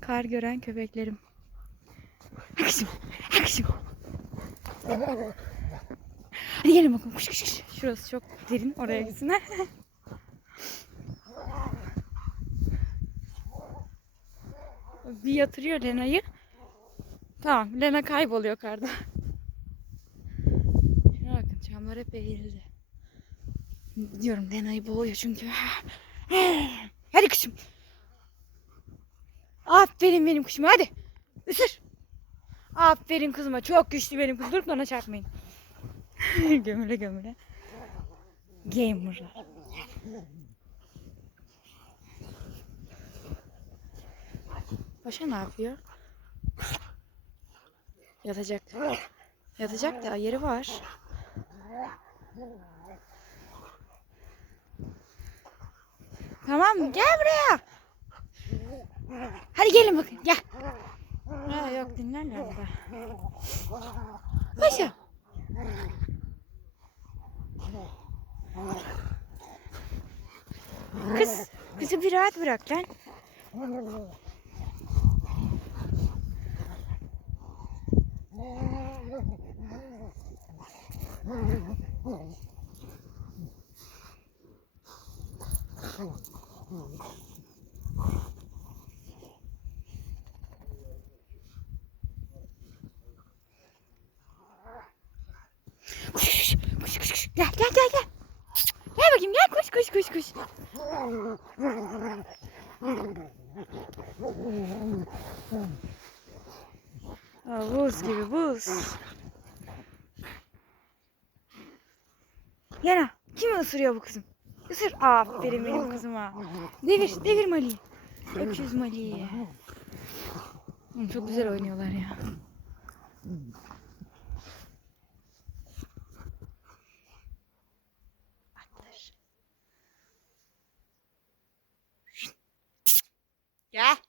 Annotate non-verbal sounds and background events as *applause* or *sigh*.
Kar gören köpeklerim. Akışım. Akışım. Hadi gelin bakalım. Kuş kuş kuş. Şurası çok derin. Oraya gitsinler. bir yatırıyor Lena'yı. Tamam. Lena kayboluyor karda. Şuna bakın. Çamlar hep eğildi. Diyorum Lena'yı boğuyor çünkü. Hadi kuşum. Aferin benim kuşuma hadi. Isır. Aferin kızıma. Çok güçlü benim kızım. Durup bana çarpmayın. *laughs* gömüle gömüle. Gamer'lar. Paşa ne yapıyor? Yatacak. Yatacak da yeri var. Tamam gel buraya. Hadi gelin bakın gel. Ha, yok dinlerler burada. Paşa. Kız, kızı bir rahat bırak lan. Kuş, kuş, kuş, kuş. Gel, gel, gel, gel. Gel bakayım, gel kuş. Aa, buz gibi buz. Yana, kim ısırıyor bu kızım? Isır. Aferin benim kızıma. Devir, devir Mali'yi. Öküz Mali'yi. Çok güzel oynuyorlar ya. Atlar. Gel.